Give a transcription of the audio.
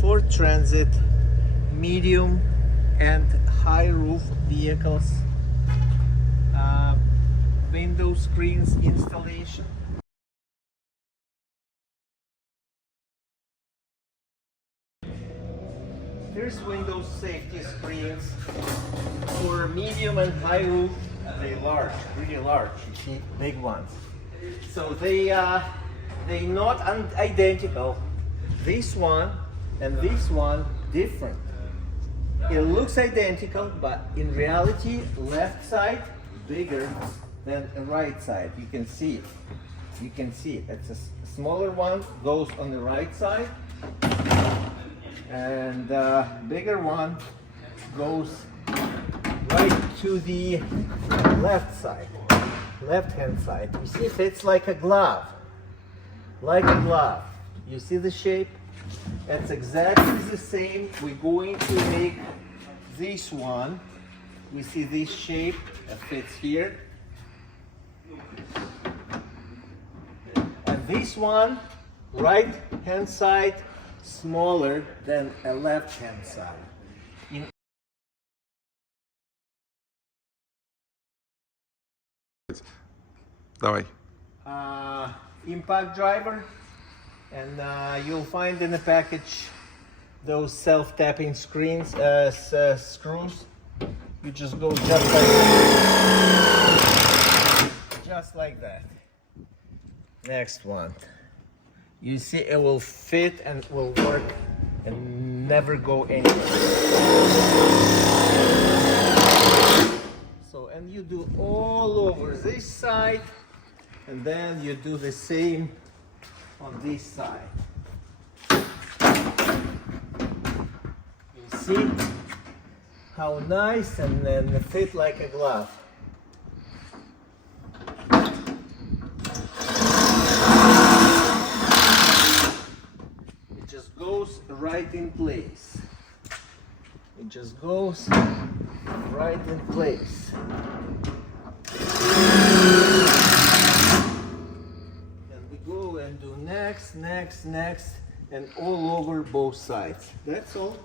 Ford Transit medium and high roof vehicles, window screens installation. Here's window safety screens for medium and high roof. They're large, really large. You see, big ones. So they're not identical. This one and this one different. It looks identical, but in reality, left side bigger than the right side. You can see it. You can see it. It's a smaller one goes on the right side, and bigger one goes right to the left side, left-hand side. You see, it fits like a glove, like a glove. You see the shape? It's exactly the same. We're going to make this one. We see this shape that fits here. And this one, right hand side, smaller than a left hand side. Давай. Impact driver, and you'll find in the package those self-tapping screens, screws. You just go just like that. Next one. You see, it will fit and will work and never go anywhere. So, and you do all over this side, and then you do the same on this side. You see how nice, and then fit like a glove. It just goes right in place. It just goes right in place. And we go and do next, and all over both sides. That's all.